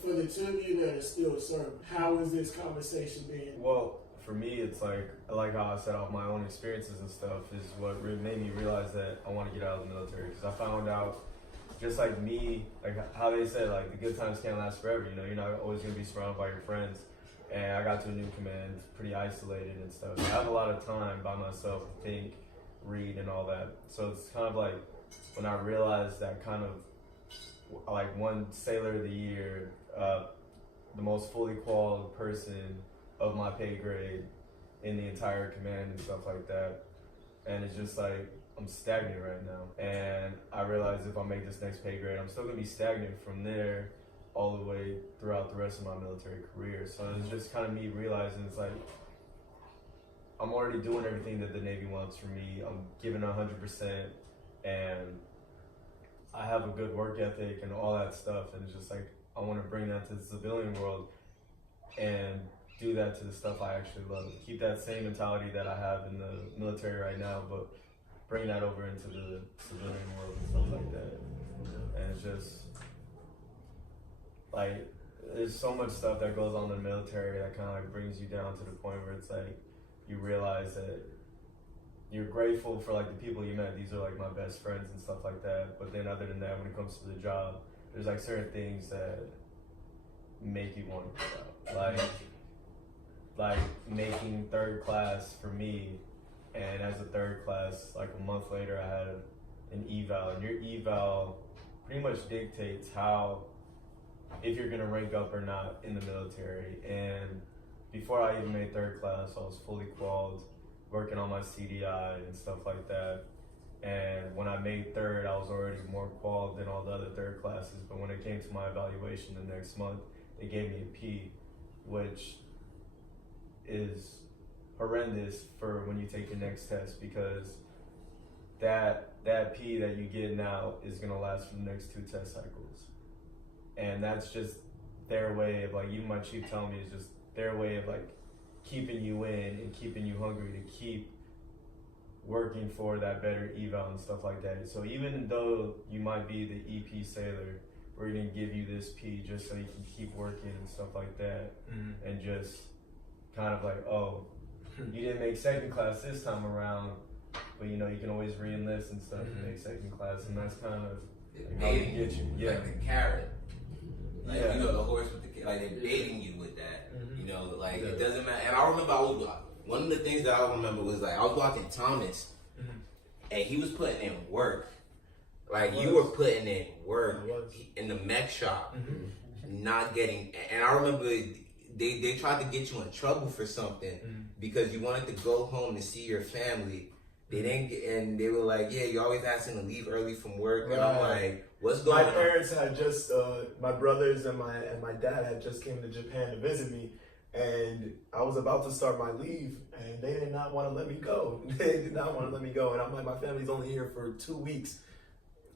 for the two of you that are still serving, how is this conversation being? Well, for me, it's like how I said, off my own experiences and stuff is what made me realize that I want to get out of the military. Because I found out, just like me, like how they said, like the good times can't last forever. You know, you're not always going to be surrounded by your friends. And I got to a new command, pretty isolated and stuff. I have a lot of time by myself to think, read, and all that. So it's kind of like when I realized that kind of like one Sailor of the Year, the most fully qualified person of my pay grade in the entire command and stuff like that. And it's just like, I'm stagnant right now. And I realized if I make this next pay grade, I'm still gonna be stagnant from there all the way throughout the rest of my military career. So it's just kind of me realizing it's like, I'm already doing everything that the Navy wants from me. I'm giving 100%, and I have a good work ethic and all that stuff. And it's just like, I want to bring that to the civilian world and do that to the stuff I actually love. Keep that same mentality that I have in the military right now, but bring that over into the civilian world and stuff like that. And it's just like, there's so much stuff that goes on in the military that kind of like brings you down to the point where it's like, you realize that you're grateful for like the people you met. These are like my best friends and stuff like that. But then other than that, when it comes to the job, there's like certain things that make you want to get out. Like making third class for me, and as a third class, like a month later, I had an eval, and your eval pretty much dictates how, if you're gonna rank up or not in the military. And before I even made third class, I was fully qualified, working on my CDI and stuff like that. And when I made third, I was already more qualified than all the other third classes. But when it came to my evaluation the next month, they gave me a P, which is horrendous for when you take your next test, because that P that you get now is gonna last for the next 2 test cycles. And that's just their way of like, even my chief telling me, it's just their way of like keeping you in and keeping you hungry to keep working for that better eval and stuff like that. So even though you might be the EP sailor, we're gonna give you this P just so you can keep working and stuff like that. And just kind of like, oh, you didn't make second class this time around, but you know, you can always re-enlist and stuff and make second class, and that's kind of like how they get you. Yeah. Like the carrot. Like, you know, the horse with the, like, they're baiting you with that. You know, like, it doesn't matter. And I remember one of the things that I remember was like, I was watching Thomas, and he was putting in work. Like, you were putting in work in the mech shop, not getting, and I remember they tried to get you in trouble for something because you wanted to go home to see your family. They didn't get, and they were like, yeah, you're always asking to leave early from work. And I'm like, what's going on? My parents had just, my brothers and my dad had just came to Japan to visit me, and I was about to start my leave, and they did not want to let me go. They did not want to let me go, and I'm like, my family's only here for 2 weeks,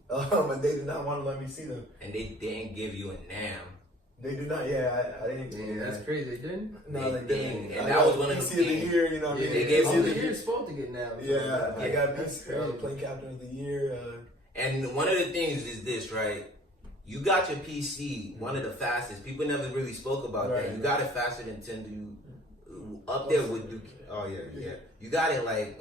and they did not want to let me see them. And they didn't give you a NAM. They did not, I didn't. Yeah, that's crazy. They didn't? No, they didn't. And that was one of the PC of the year, you know what I mean? They gave you the year supposed to get now. Yeah, I got plane captain of the year. And one of the things is this, right? You got your PC, one of the fastest. People never really spoke about that. You got it faster than Tendu, up there with Duke. Oh yeah. You got it like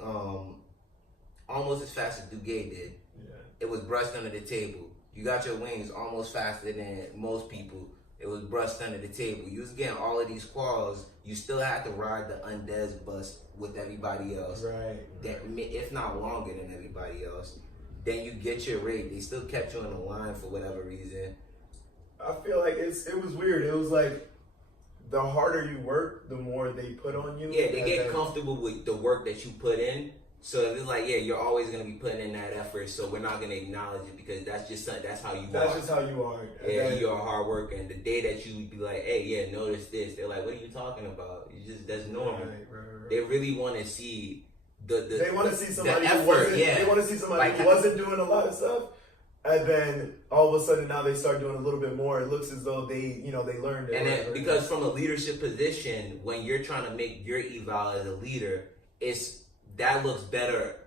almost as fast as Duguay did. Yeah. It was brushed under the table. You got your wings almost faster than most people. It was brushed under the table. You was getting all of these quals. You still had to ride the Undez bus with everybody else. Right. That, if not longer than everybody else. Then you get your rate. They still kept you on the line for whatever reason. I feel like it was weird. It was like the harder you work, the more they put on you. Yeah, they get comfortable with the work that you put in. So it's like, yeah, you're always gonna be putting in that effort. So we're not gonna acknowledge it because that's just how you are. That's just how you are. Yeah, you're a hard worker. And the day that you be like, hey, yeah, notice this, they're like, what are you talking about? You just that's normal. Right. They really want to see they want to see somebody the who effort. wasn't, They want to see somebody who wasn't doing a lot of stuff, and then all of a sudden now they start doing a little bit more. It looks as though they learned it. And then, because from a leadership position, when you're trying to make your eval as a leader, that looks better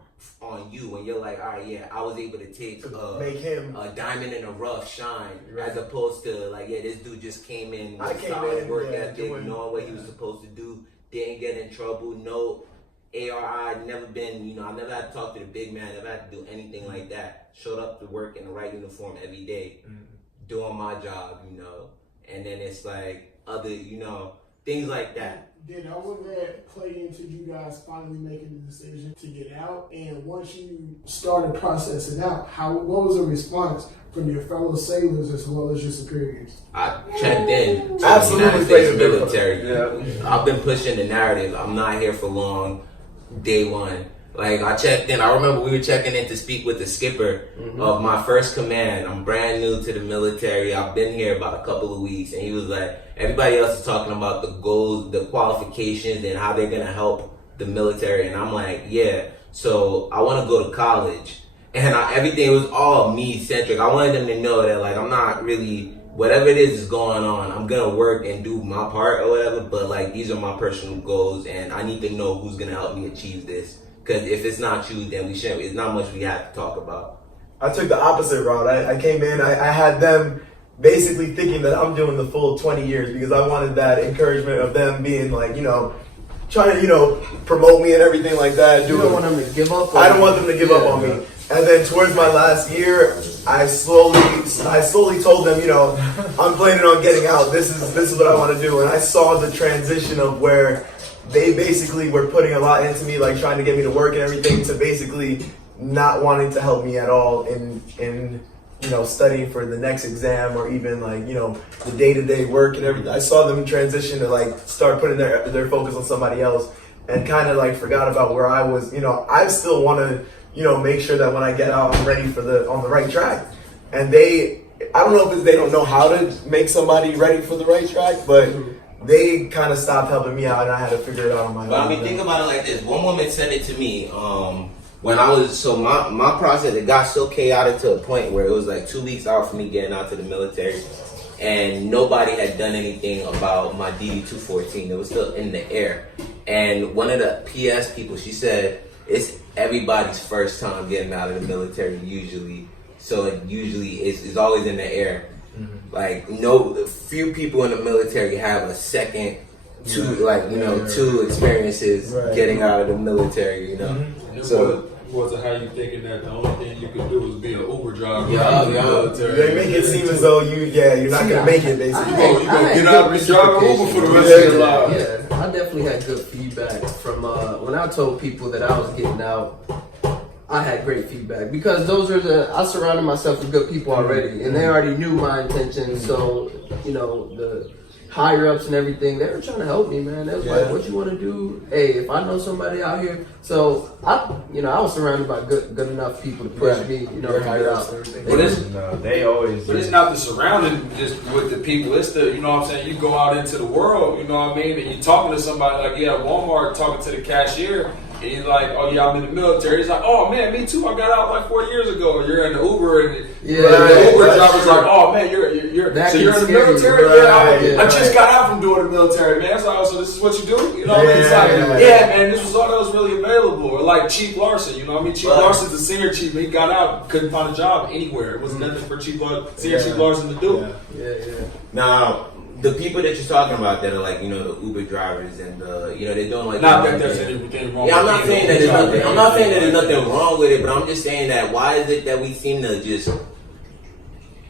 on you when you're like, all right, yeah, I was able to take make him a diamond in the rough shine, right. as opposed to like, yeah, this dude just came in with solid work ethic, knowing what he was supposed to do, didn't get in trouble, no ARI, never been, you know, I never had to talk to the big man, never had to do anything like that. Showed up to work in the right uniform every day, doing my job, you know, and then it's like other, you know, things like that. Did all of that play into you guys finally making the decision to get out? And once you started processing out, what was the response from your fellow sailors as well as your superiors? I checked in to Absolutely the United States military. Yeah. I've been pushing the narrative. I'm not here for long. Day one. Like, I checked in. I remember we were checking in to speak with the skipper of my first command. I'm brand new to the military. I've been here about a couple of weeks. And he was like, everybody else is talking about the goals, the qualifications, and how they're going to help the military. And I'm like, yeah. So I want to go to college. And everything was all me-centric. I wanted them to know that, like, I'm not really, whatever it is going on, I'm going to work and do my part or whatever. But, like, these are my personal goals. And I need to know who's going to help me achieve this. Because if it's not you, then we shouldn't. It's not much we have to talk about. I took the opposite route. I came in, I had them basically thinking that I'm doing the full 20 years because I wanted that encouragement of them being like, you know, trying to, you know, promote me and everything like that. You don't want them to give up on I don't want them to give up on me. And then towards my last year, I slowly told them, you know, I'm planning on getting out. This is what I want to do. And I saw the transition of where they basically were putting a lot into me, like trying to get me to work and everything, to basically not wanting to help me at all in you know, studying for the next exam or even like, you know, the day-to-day work and everything. I saw them transition to like start putting their focus on somebody else and kind of like forgot about where I was. You know, I still want to, you know, make sure that when I get out, I'm ready on the right track. And I don't know if they don't know how to make somebody ready for the right track, but they kind of stopped helping me out, and I had to figure it out on my own. But I mean, think about it like this. One woman said it to me when I was, so my process, it got so chaotic to a point where it was like 2 weeks out from me getting out to the military, and nobody had done anything about my DD-214. It was still in the air. And one of the PS people, she said, it's everybody's first time getting out of the military usually. So it's always in the air. Like, few people in the military have a second, two experiences getting out of the military, you know. So wasn't how you thinking that the only thing you could do was be an Uber driver. They make it seem as though you're not gonna make it. Basically, you gonna get out and drive Uber for the rest of your life. Yeah, I definitely had good feedback from when I told people that I was getting out. I had great feedback because I surrounded myself with good people already, and they already knew my intentions. So, you know, the higher ups and everything, they were trying to help me, man. They was like, "What you want to do? Hey, if I know somebody out here." So I was surrounded by good enough people to push me, you know, higher out. But they always. But it's not the surrounding just with the people. It's the, you know what I'm saying. You go out into the world, you know what I mean, and you're talking to somebody like Walmart, talking to the cashier. And he's like, oh yeah, I'm in the military. He's like, oh man, me too. I got out like 4 years ago. You're in the Uber, and the Uber driver's like, oh man, you're in the military. I just got out from doing the military, man. It's like, oh, so this is what you do? You know what I mean? It's like, man, this was all that was really available. Or like Chief Larson, you know what I mean? Chief Larson's the senior chief. He got out, couldn't find a job anywhere. It was nothing for Chief Larson to do. Now, the people that you're talking about that are like, you know, the Uber drivers and they don't like. Not that there's anything wrong. Yeah, I'm not saying that there's nothing. I'm not saying that there's nothing wrong with it, but I'm just saying that why is it that we seem to just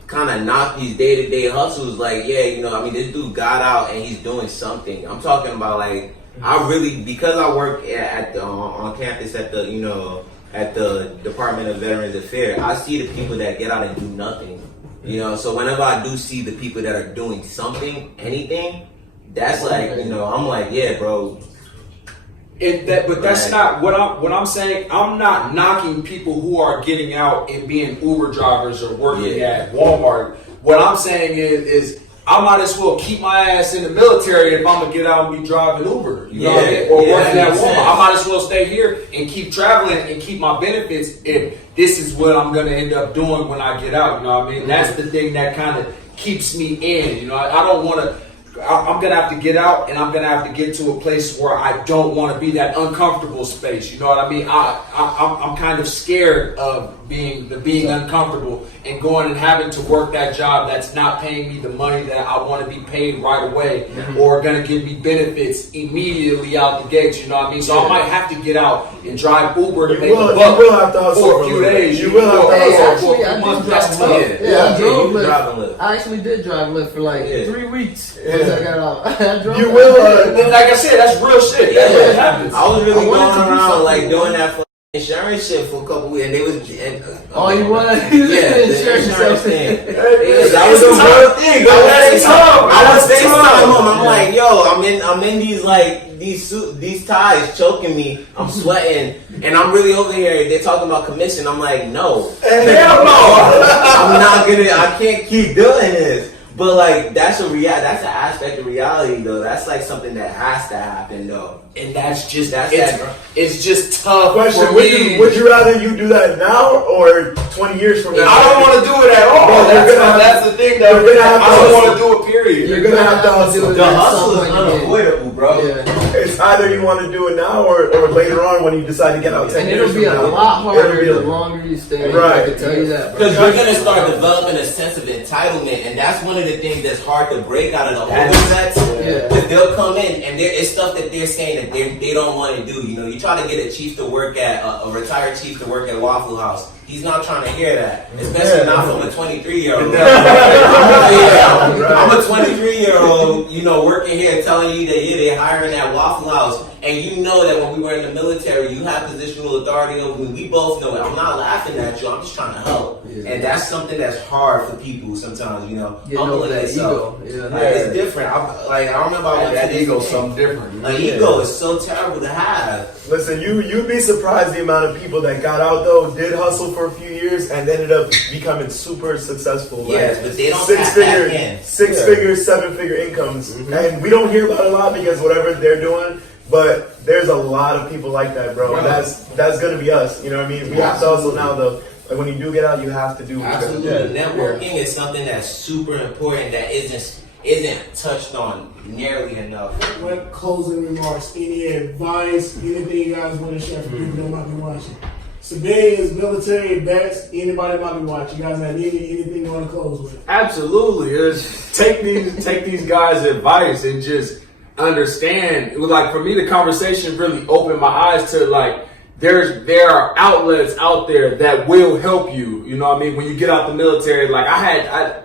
kind of knock these day-to-day hustles? Like, this dude got out and he's doing something. I'm talking about like, because I work on campus at the Department of Veterans Affairs, I see the people that get out and do nothing. You know, so whenever I do see the people that are doing something, anything, that's like, I'm like, yeah, bro. But that's not what I'm saying. I'm not knocking people who are getting out and being Uber drivers or working at Walmart. What I'm saying is I might as well keep my ass in the military if I'm gonna get out and be driving Uber, you know what I mean? Or working at Walmart. I might as well stay here and keep traveling and keep my benefits if this is what I'm gonna end up doing when I get out. You know what I mean? That's the thing that kind of keeps me in. You know, I don't want to. I'm gonna have to get out, and I'm gonna have to get to a place where I don't want to be that uncomfortable space. You know what I mean? I'm kind of scared of being uncomfortable and going and having to work that job that's not paying me the money that I want to be paid right away, or gonna give me benefits immediately out the gates. You know what I mean? So I might have to get out and drive Uber to make a buck you will have to hustle for a few days. You will have to hustle. Actually, I did That's drive tough. Lyft. Yeah, I drove you Lyft. drive and live. I actually did drive Lyft for like 3 weeks once I got out. I drove You will. Like I said, that's real shit. That really happens. I was really I going wanted to do around something like doing more. that for insurance shit for a couple weeks, and they was Oh, you want? yeah, the insurance thing. That was It's a tough. real thing. That's tough. I was That's tough. FaceTime them. I'm like, yo, I'm in these like these ties choking me. I'm sweating, and I'm really over here. They're talking about commission. I'm like, no, Hell no. I'm not gonna. I can't keep doing this. But like that's an aspect of reality though. That's like something that has to happen though. And that's just That's it's, that. it's just tough Question: for would me. you rather you do that now or 20 years from now? I don't want to do it at all. Bro, That's the thing that you're gonna have to I don't hustle. want to do it. Period. You're gonna have to hustle. The hustle is unavoidable, bro. Yeah. It's either you want to do it now or later on when you decide to get out 10 And years it'll be from a now. lot It'll harder be the longer you stay. Right. I can tell you that. Bro. Because you're gonna start developing a sense of entitlement, and that's one of the things that's hard to break out of the older sets. Yeah. Because they'll come in and it's stuff that they're saying that they don't want to do. You know, you try to get a chief to work at a retired chief to work at Waffle House. He's not trying to hear that, especially not from a 23-year-old. I'm a 23-year-old, you know, working here telling you that they're hiring at Waffle House, and you know that when we were in the military, you have positional authority over me. We both know it. I'm not laughing at you. I'm just trying to help, and that's something that's hard for people sometimes. You know, humbling that yourself. ego. Yeah. Like, it's different. I remember I went That to this ego's thing. something different. Like ego is so terrible to have. Listen, you'd be surprised the amount of people that got out though, did hustle for a few years, and ended up becoming super successful. Yes, but they don't tap back in. six figure, 7-figure incomes, and we don't hear about it a lot because whatever they're doing. But there's a lot of people like that, bro. And that's gonna be us. You know what I mean? We have to hustle now though. Like when you do get out, you have to do what you gotta do. Absolutely. Networking is something that's super important that isn't touched on nearly enough. What closing remarks, any advice, anything you guys want to share for people that might be watching? Civilians, military, vets, anybody might be watching. You guys have anything you want to close with? Absolutely. Take these guys' advice and just understand. It was like, for me, the conversation really opened my eyes to like there are outlets out there that will help you. You know what I mean? When you get out the military, like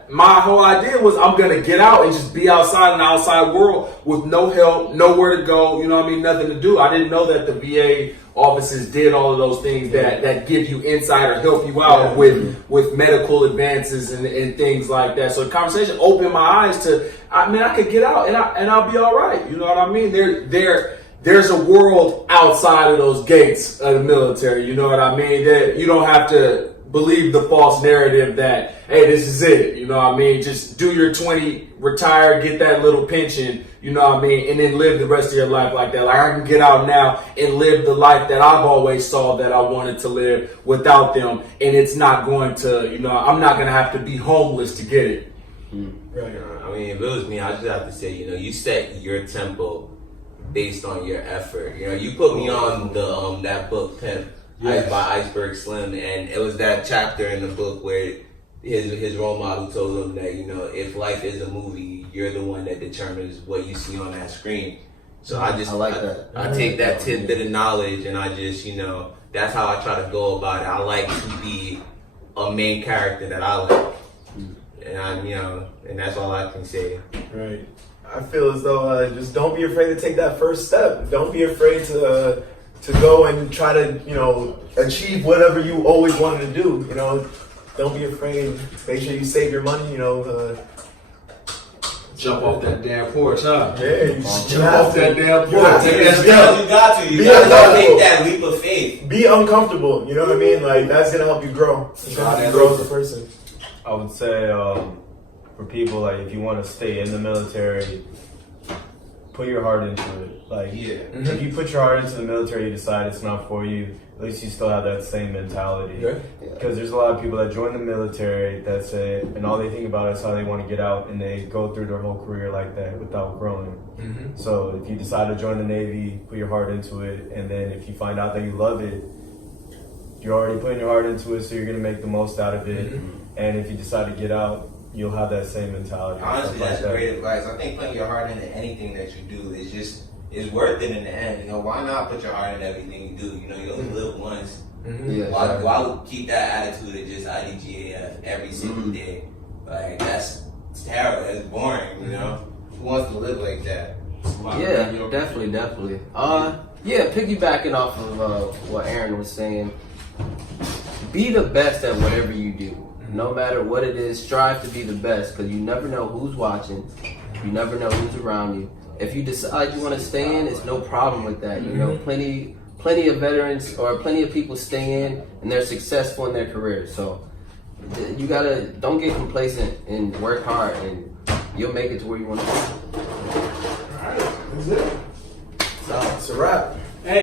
my whole idea was I'm gonna get out and just be outside in the outside world with no help, nowhere to go. You know what I mean? Nothing to do. I didn't know that the VA offices did all of those things that give you insight or help you out with medical advances and things like that. So the conversation opened my eyes to, I could get out and I'll be all right. You know what I mean? There's a world outside of those gates of the military. You know what I mean? That you don't have to believe the false narrative that, hey, this is it. You know what I mean? Just do your 20, retire, get that little pension, you know what I mean? And then live the rest of your life like that. Like I can get out now and live the life that I've always saw that I wanted to live without them. And it's not going to, you know, I'm not going to have to be homeless to get it. Right. I mean, if it was me, I just have to say, you know, you set your tempo based on your effort. You know, you put me on the that book Pimp by Iceberg Slim, and it was that chapter in the book where his role model told him that, you know, if life is a movie, you're the one that determines what you see on that screen. So I like that. I take that tidbit of knowledge and I just, you know, that's how I try to go about it. I like to be a main character that I like. And I'm, you know, and that's all I can say. Right. I feel as though just don't be afraid to take that first step. Don't be afraid to go and try to, you know, achieve whatever you always wanted to do. You know, don't be afraid. Make sure you save your money. You know. Jump off that damn porch, huh? Yeah, you Jump off that damn porch. Take that You step. got to. You Be got to uncomfortable. take that leap of faith. Be uncomfortable. You know what I mean? Like that's gonna help you grow. It's gonna help you grow as a person. I would say for people, like if you want to stay in the military, put your heart into it. Like, Yeah. if you put your heart into the military, you decide it's not for you, at least you still have that same mentality. Yeah. Because there's a lot of people that join the military that say, and all they think about is how they want to get out, and they go through their whole career like that without growing. So if you decide to join the Navy, put your heart into it, and then if you find out that you love it, you're already putting your heart into it, so you're going to make the most out of it. And if you decide to get out, you'll have that same mentality. Honestly, stuff that's like that. great advice. I think putting your heart into anything that you do is worth it in the end. You know, why not put your heart in everything you do? You know, you only live once. Yeah. Why keep that attitude of just IDGAF every single day? Like, that's terrible. That's boring, you know? Who wants to live like that? Yeah, definitely. Yeah, piggybacking off of what Aaron was saying, be the best at whatever you do. No matter what it is, strive to be the best, because you never know who's watching. You never know who's around you. If you decide you want to stay in, it's no problem with that. You know, plenty of veterans or plenty of people stay in and they're successful in their careers. So you don't get complacent and work hard, and you'll make it to where you want to go. All right, that's it. It's a wrap. Hey.